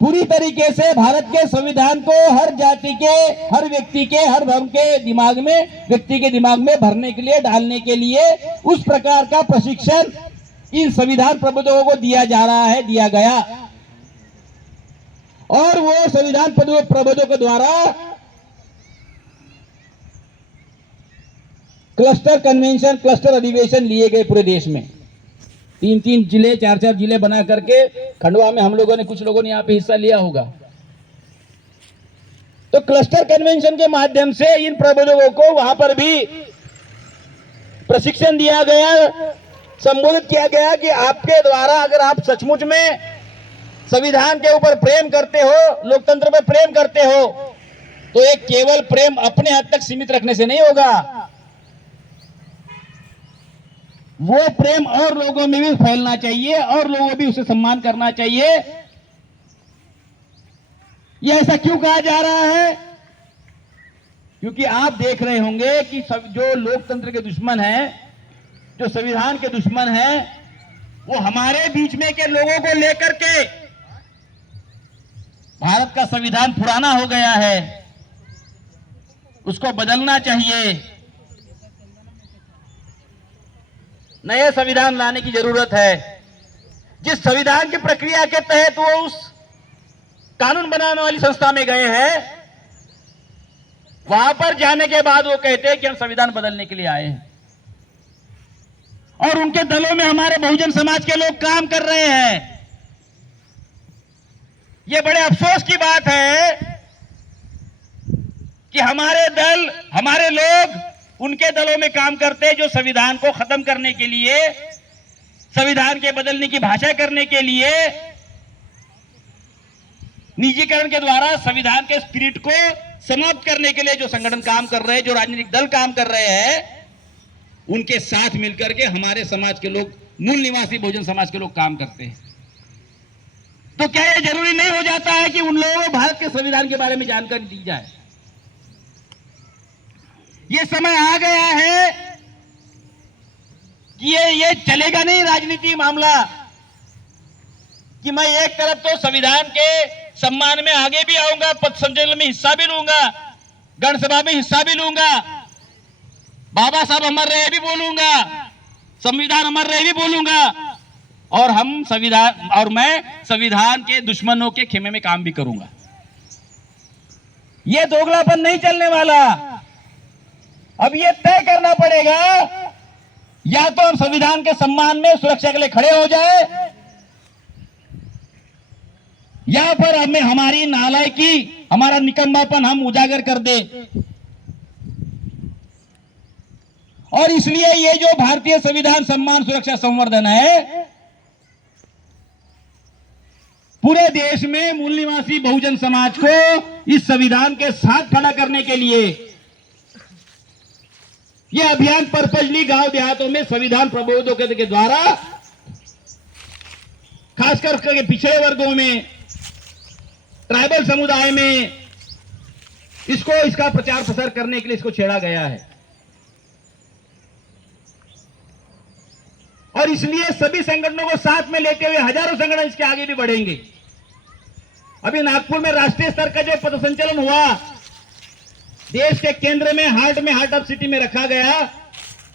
पूरी तरीके से भारत के संविधान को हर जाति के, हर व्यक्ति के, हर धर्म के दिमाग में, व्यक्ति के दिमाग में भरने के लिए, डालने के लिए उस प्रकार का प्रशिक्षण इन संविधान प्रबोधकों को दिया जा रहा है, दिया गया। और वो संविधान प्रबोधकों के द्वारा क्लस्टर कन्वेंशन, क्लस्टर अधिवेशन लिए गए पूरे देश में। 3-3 जिले, 4-4 जिले बना करके, खंडवा में हम लोगों ने, कुछ लोगों ने यहाँ पे हिस्सा लिया होगा। तो क्लस्टर कन्वेंशन के माध्यम से इन प्रबोधकों को वहां पर भी प्रशिक्षण दिया गया, संबोधित किया गया कि आपके द्वारा अगर आप सचमुच में संविधान के ऊपर प्रेम करते हो, लोकतंत्र पर प्रेम करते हो, तो एक केवल प्रेम अपने हद तक सीमित रखने से नहीं होगा, वो प्रेम और लोगों में भी फैलना चाहिए और लोगों भी उसे सम्मान करना चाहिए। ये ऐसा क्यों कहा जा रहा है? क्योंकि आप देख रहे होंगे कि सब जो लोकतंत्र के दुश्मन हैं, जो संविधान के दुश्मन हैं, वो हमारे बीच में के लोगों को लेकर के भारत का संविधान पुराना हो गया है, उसको बदलना चाहिए, नए संविधान लाने की जरूरत है। जिस संविधान की प्रक्रिया के तहत वो उस कानून बनाने वाली संस्था में गए हैं, वहां पर जाने के बाद वो कहते हैं कि हम संविधान बदलने के लिए आए हैं, और उनके दलों में हमारे बहुजन समाज के लोग काम कर रहे हैं। ये बड़े अफसोस की बात है कि हमारे दल, हमारे लोग उनके दलों में काम करते हैं जो संविधान को खत्म करने के लिए, संविधान के बदलने की भाषा करने के लिए, निजीकरण के द्वारा संविधान के स्पिरिट को समाप्त करने के लिए जो संगठन काम कर रहे हैं, जो राजनीतिक दल काम कर रहे हैं, उनके साथ मिलकर के हमारे समाज के लोग, मूल निवासी बहुजन समाज के लोग काम करते हैं। तो क्या यह जरूरी नहीं हो जाता है कि उन लोगों को भारत के संविधान के बारे में जानकारी दी जाए? ये समय आ गया है कि ये चलेगा नहीं राजनीति मामला कि मैं एक तरफ तो संविधान के सम्मान में आगे भी आऊंगा, पथ संचलन में हिस्सा भी लूंगा, गणसभा में हिस्सा भी लूंगा, बाबा साहब अमर रहे भी बोलूंगा, संविधान अमर रहे भी बोलूंगा, और हम संविधान, और मैं संविधान के दुश्मनों के खेमे में काम भी करूंगा। यह दोगलापन नहीं चलने वाला। अब ये तय करना पड़ेगा, या तो हम संविधान के सम्मान में, सुरक्षा के लिए खड़े हो जाए, या फिर हमें हमारी नालायकी, हमारा निकम्मापन हम उजागर कर दे। और इसलिए ये जो भारतीय संविधान सम्मान सुरक्षा संवर्धन है, पूरे देश में मूल निवासी बहुजन समाज को इस संविधान के साथ खड़ा करने के लिए यह अभियान पर्पजली गांव देहातों में संविधान प्रबोधकों के द्वारा, खासकर के पिछड़े वर्गों में, ट्राइबल समुदाय में, इसका प्रचार प्रसार करने के लिए इसको छेड़ा गया है। और इसलिए सभी संगठनों को साथ में लेते हुए हजारों संगठन इसके आगे भी बढ़ेंगे। अभी नागपुर में राष्ट्रीय स्तर का जो पथसंचलन हुआ, देश के केंद्र में, हार्ट ऑफ सिटी में रखा गया,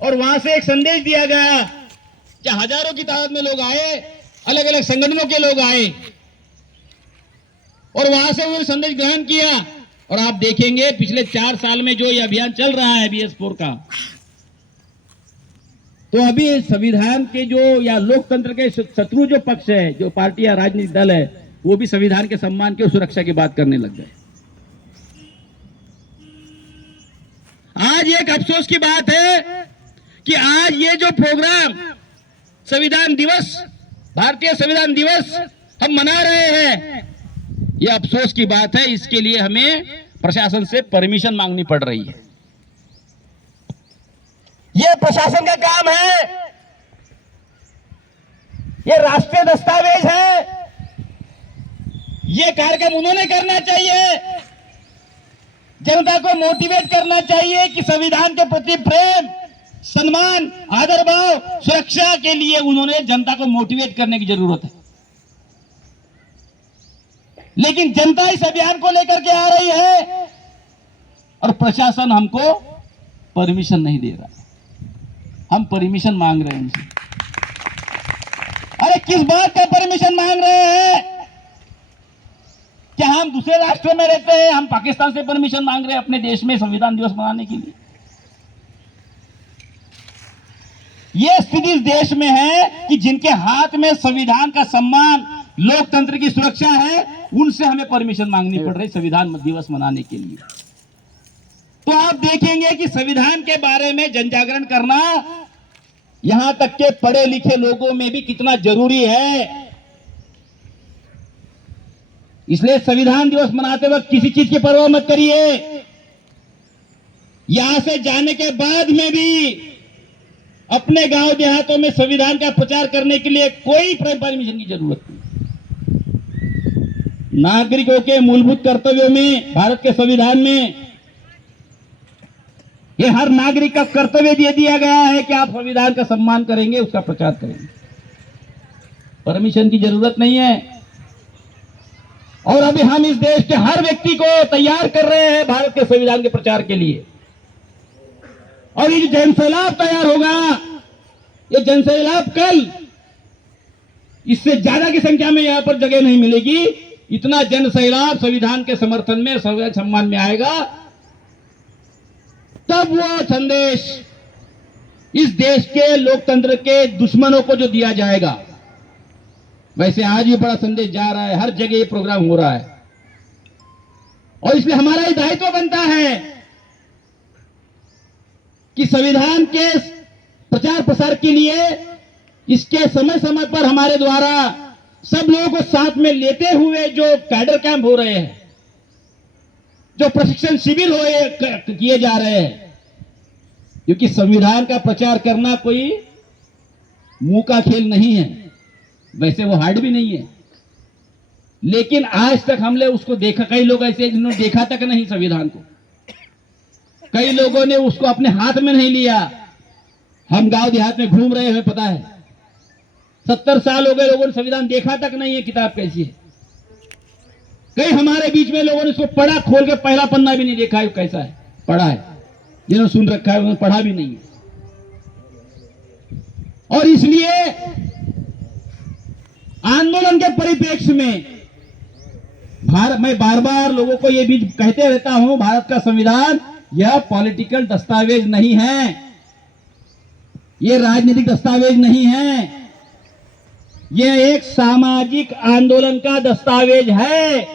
और वहां से एक संदेश दिया गया कि हजारों की तादाद में लोग आए, अलग अलग संगठनों के लोग आए, और वहां से उन्होंने संदेश ग्रहण किया। और आप देखेंगे पिछले 4 साल में जो ये अभियान चल रहा है BS4 का, तो अभी संविधान के जो, या लोकतंत्र के शत्रु जो पक्ष है, जो पार्टी या राजनीतिक दल है, वो भी संविधान के सम्मान की सुरक्षा की बात करने लग गए। आज एक अफसोस की बात है कि आज ये जो प्रोग्राम संविधान दिवस, भारतीय संविधान दिवस हम मना रहे हैं, ये अफसोस की बात है। इसके लिए हमें प्रशासन से परमिशन मांगनी पड़ रही है। ये प्रशासन का काम है, ये राष्ट्रीय दस्तावेज है, ये कार्यक्रम उन्होंने करना चाहिए। जनता को मोटिवेट करना चाहिए कि संविधान के प्रति प्रेम, सम्मान, आदर भाव, सुरक्षा के लिए उन्होंने जनता को मोटिवेट करने की जरूरत है। लेकिन जनता इस अभियान को लेकर के आ रही है और प्रशासन हमको परमिशन नहीं दे रहा। हम परमिशन मांग रहे हैं उनसे। अरे किस बात का परमिशन मांग रहे हैं? क्या हम दूसरे राष्ट्र में रहते हैं? हम पाकिस्तान से परमिशन मांग रहे हैं अपने देश में संविधान दिवस मनाने के लिए? यह स्थिति इस देश में है कि जिनके हाथ में संविधान का सम्मान, लोकतंत्र की सुरक्षा है, उनसे हमें परमिशन मांगनी पड़ रही संविधान दिवस मनाने के लिए। तो आप देखेंगे कि संविधान के बारे में जन जागरण करना यहां तक के पढ़े लिखे लोगों में भी कितना जरूरी है। इसलिए संविधान दिवस मनाते वक्त किसी चीज की परवाह मत करिए। यहां से जाने के बाद में भी अपने गांव देहातों में संविधान का प्रचार करने के लिए कोई परमिशन की जरूरत नहीं। नागरिकों के मूलभूत कर्तव्यों में, भारत के संविधान में ये हर नागरिक का कर्तव्य दे दिया गया है कि आप संविधान का सम्मान करेंगे, उसका प्रचार करेंगे। परमिशन की जरूरत नहीं है। और अभी हम इस देश के हर व्यक्ति को तैयार कर रहे हैं भारत के संविधान के प्रचार के लिए। और ये जनसैलाब तैयार होगा, ये जनसैलाब कल, इससे ज्यादा की संख्या में यहां पर जगह नहीं मिलेगी। इतना जनसैलाब संविधान के समर्थन में, संविधान सम्मान में आएगा, तब वो संदेश इस देश के लोकतंत्र के दुश्मनों को जो दिया जाएगा। वैसे आज ये बड़ा संदेश जा रहा है, हर जगह ये प्रोग्राम हो रहा है, और इसलिए हमारा ये दायित्व बनता है कि संविधान के प्रचार प्रसार के लिए इसके समय समय पर हमारे द्वारा सब लोगों को साथ में लेते हुए जो कैडर कैंप हो रहे हैं, जो प्रशिक्षण शिविर किए जा रहे हैं, क्योंकि संविधान का प्रचार करना कोई मुंह का खेल नहीं है, वैसे वो हार्ड भी नहीं है, लेकिन आज तक हमने उसको देखा। कई लोग ऐसे जिन्होंने देखा तक नहीं संविधान को, कई लोगों ने उसको अपने हाथ में नहीं लिया। हम गांव देहात में घूम रहे हैं, पता है 70 साल हो गए, लोगों ने संविधान देखा तक नहीं है, किताब कैसी है। कई हमारे बीच में लोगों ने इसको पढ़ा, खोल के पहला पन्ना भी नहीं देखा है कैसा है, पढ़ा है। जिन्होंने सुन रखा है उन्होंने पढ़ा भी नहीं है। और इसलिए आंदोलन के परिप्रेक्ष्य में मैं बार बार लोगों को यह भी कहते रहता हूं, भारत का संविधान यह पॉलिटिकल दस्तावेज नहीं है, यह राजनीतिक दस्तावेज नहीं है, यह एक सामाजिक आंदोलन का दस्तावेज है।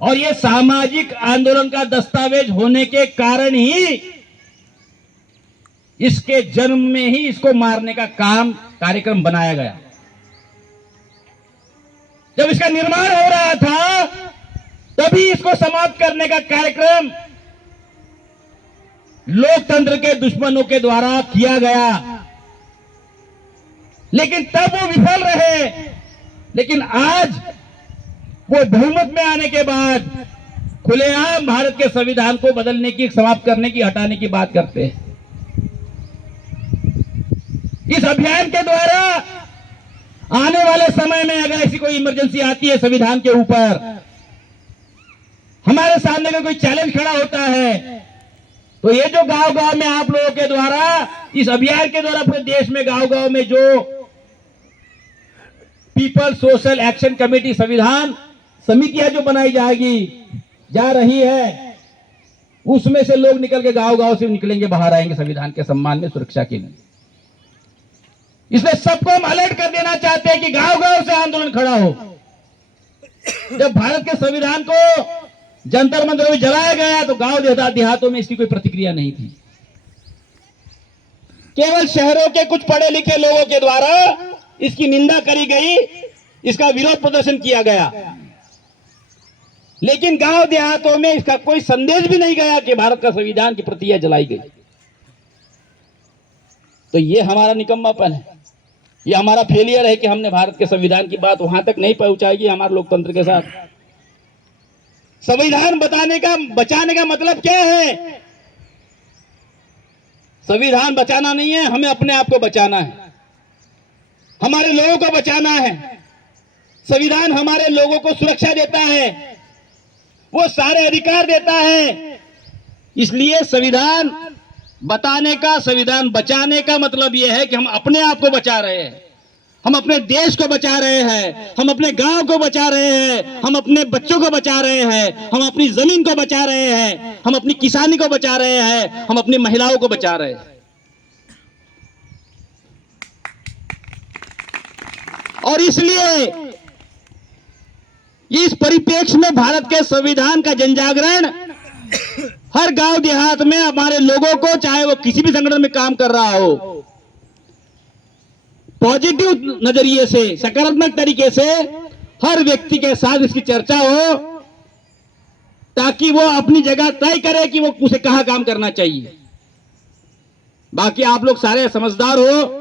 और यह सामाजिक आंदोलन का दस्तावेज होने के कारण ही इसके जन्म में ही इसको मारने का कार्यक्रम बनाया गया। जब इसका निर्माण हो रहा था तभी इसको समाप्त करने का कार्यक्रम लोकतंत्र के दुश्मनों के द्वारा किया गया, लेकिन तब वो विफल रहे। लेकिन आज वो बहुमत में आने के बाद खुलेआम भारत के संविधान को बदलने की, समाप्त करने की, हटाने की बात करते हैं। इस अभियान के द्वारा आने वाले समय में अगर ऐसी कोई इमरजेंसी आती है संविधान के ऊपर, हमारे सामने का कोई चैलेंज खड़ा होता है, तो ये जो गांव गांव में आप लोगों के द्वारा, इस अभियान के द्वारा पूरे देश में गांव गांव में जो पीपल सोशल एक्शन कमेटी, संविधान समितियां जो बनाई जा रही है, उसमें से लोग निकल के गांव गांव से निकलेंगे, बाहर आएंगे संविधान के सम्मान में, सुरक्षा के लिए। इसलिए सबको हम अलर्ट कर देना चाहते हैं कि गांव गांव से आंदोलन खड़ा हो। जब भारत के संविधान को जंतर मंतर में जलाया गया तो गांव देहातों में इसकी कोई प्रतिक्रिया नहीं थी। केवल शहरों के कुछ पढ़े लिखे लोगों के द्वारा इसकी निंदा करी गई, इसका विरोध प्रदर्शन किया गया, लेकिन गांव देहातों में इसका कोई संदेश भी नहीं गया कि भारत का संविधान की प्रतियां जलाई गई। तो ये हमारा निकम्मापन है, ये हमारा फेलियर है कि हमने भारत के संविधान की बात वहां तक नहीं पहुंचाई हमारे लोकतंत्र के साथ। संविधान बचाने का मतलब क्या है? संविधान बचाना नहीं है, हमें अपने आप को बचाना है, हमारे लोगों को बचाना है। संविधान हमारे लोगों को सुरक्षा देता है, वो सारे अधिकार देता है। इसलिए संविधान बताने का, संविधान बचाने का मतलब यह है कि हम अपने आप को बचा रहे हैं, हम अपने देश को बचा रहे हैं, हम अपने गांव को बचा रहे हैं, हम अपने बच्चों को बचा रहे हैं, हम अपनी जमीन को बचा रहे हैं, हम अपनी किसानी को बचा रहे हैं, हम अपनी महिलाओं को बचा रहे हैं। और इसलिए इस परिप्रेक्ष्य में भारत के संविधान का जनजागरण हर गांव देहात में हमारे लोगों को, चाहे वो किसी भी संगठन में काम कर रहा हो, पॉजिटिव नजरिए से, सकारात्मक तरीके से हर व्यक्ति के साथ इसकी चर्चा हो, ताकि वो अपनी जगह तय करे कि वो उसे कहां काम करना चाहिए। बाकी आप लोग सारे समझदार हो,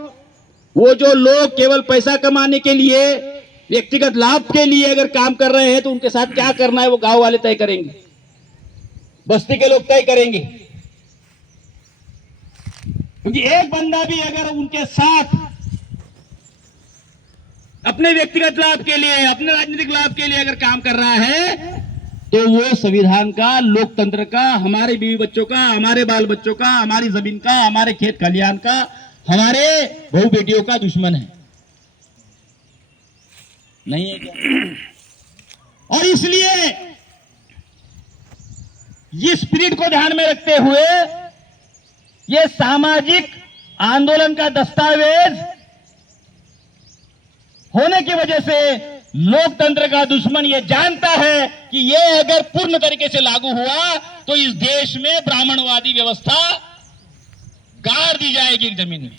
वो जो लोग केवल पैसा कमाने के लिए, व्यक्तिगत लाभ के लिए अगर काम कर रहे हैं, तो उनके साथ क्या करना है वो गांव वाले तय करेंगे, बस्ती के लोग तय करेंगे। क्योंकि एक बंदा भी अगर उनके साथ अपने व्यक्तिगत लाभ के लिए, अपने राजनीतिक लाभ के लिए अगर काम कर रहा है, तो वो संविधान का, लोकतंत्र का, हमारे बीवी बच्चों का, हमारे बाल बच्चों का, हमारी जमीन का, हमारे खेत खलिहान का, हमारे बहू बेटियों का दुश्मन है, नहीं है क्या? और इसलिए ये स्पिरिट को ध्यान में रखते हुए ये सामाजिक आंदोलन का दस्तावेज होने की वजह से लोकतंत्र का दुश्मन ये जानता है कि ये अगर पूर्ण तरीके से लागू हुआ तो इस देश में ब्राह्मणवादी व्यवस्था गाड़ दी जाएगी, जमीन में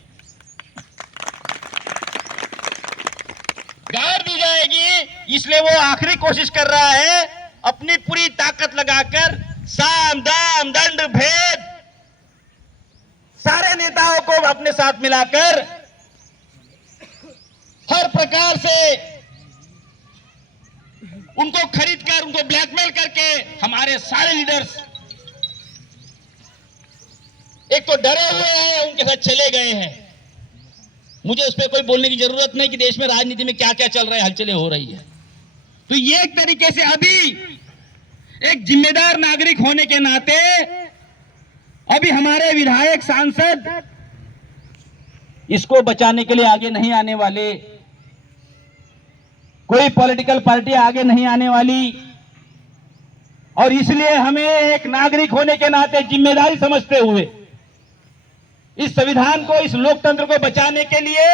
गाड़ दी जाएगी। इसलिए वो आखिरी कोशिश कर रहा है, अपनी पूरी ताकत लगाकर साम दाम दंड भेद सारे नेताओं को अपने साथ मिलाकर हर प्रकार से उनको खरीदकर, उनको ब्लैकमेल करके हमारे सारे लीडर्स एक तो डरे हुए हैं, उनके साथ चले गए हैं। मुझे उस पर कोई बोलने की जरूरत नहीं कि देश में राजनीति में क्या क्या चल रहा है, हलचलें हो रही है। तो ये एक तरीके से अभी एक जिम्मेदार नागरिक होने के नाते अभी हमारे विधायक, सांसद इसको बचाने के लिए आगे नहीं आने वाले, कोई पॉलिटिकल पार्टी आगे नहीं आने वाली। और इसलिए हमें एक नागरिक होने के नाते जिम्मेदारी समझते हुए इस संविधान को, इस लोकतंत्र को बचाने के लिए,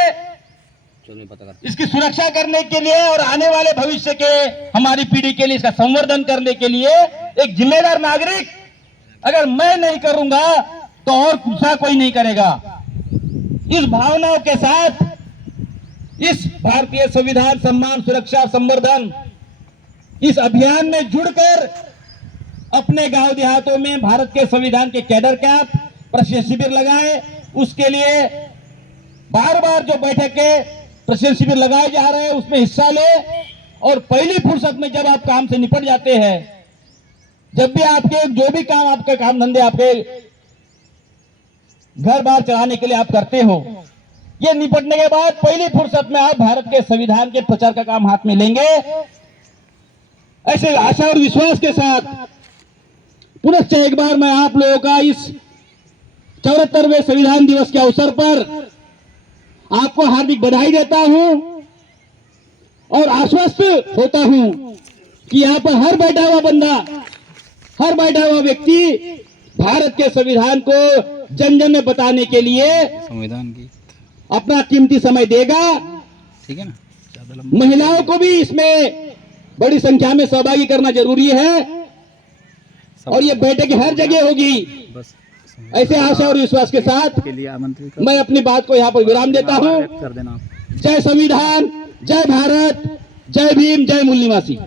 इसकी सुरक्षा करने के लिए और आने वाले भविष्य के हमारी पीढ़ी के लिए इसका संवर्धन करने के लिए एक जिम्मेदार नागरिक अगर मैं नहीं करूंगा तो और दूसरा कोई नहीं करेगा। इस भावनाओं के साथ इस भारतीय संविधान सम्मान, सुरक्षा, संवर्धन इस अभियान में जुड़कर अपने गांव देहातों में भारत के संविधान के कैडर कैंप, प्रशिक्षण शिविर लगाए। उसके लिए बार बार जो बैठक के प्रशिक्षण शिविर लगाए जा रहे हैं उसमें हिस्सा ले, और पहली फुर्सत में जब आप काम से निपट जाते हैं, जब भी आपके जो भी काम, आपके काम धंधे, आपके घर बार चलाने के लिए आप करते हो, ये निपटने के बाद पहली फुर्सत में आप भारत के संविधान के प्रचार का काम हाथ में लेंगे। ऐसे आशा और विश्वास के साथ पुनश्च एक बार मैं आप लोगों का इस 74वें संविधान दिवस के अवसर पर आपको हार्दिक बधाई देता हूं और आश्वस्त होता हूं कि यहां पर हर बैठा हुआ बंदा, हर बैठा हुआ व्यक्ति भारत के संविधान को जन जन में बताने के लिए संविधान की अपना कीमती समय देगा। ठीक है ना, महिलाओं को भी इसमें बड़ी संख्या में सहभागी करना जरूरी है और ये बैठक हर जगह होगी। बस ऐसे आशा और विश्वास के साथ के लिए आमंत्रित मैं अपनी बात को यहाँ पर विराम देता हूँ। कर देना आप। जय संविधान, जय भारत, जय भीम, जय मूल निवासी।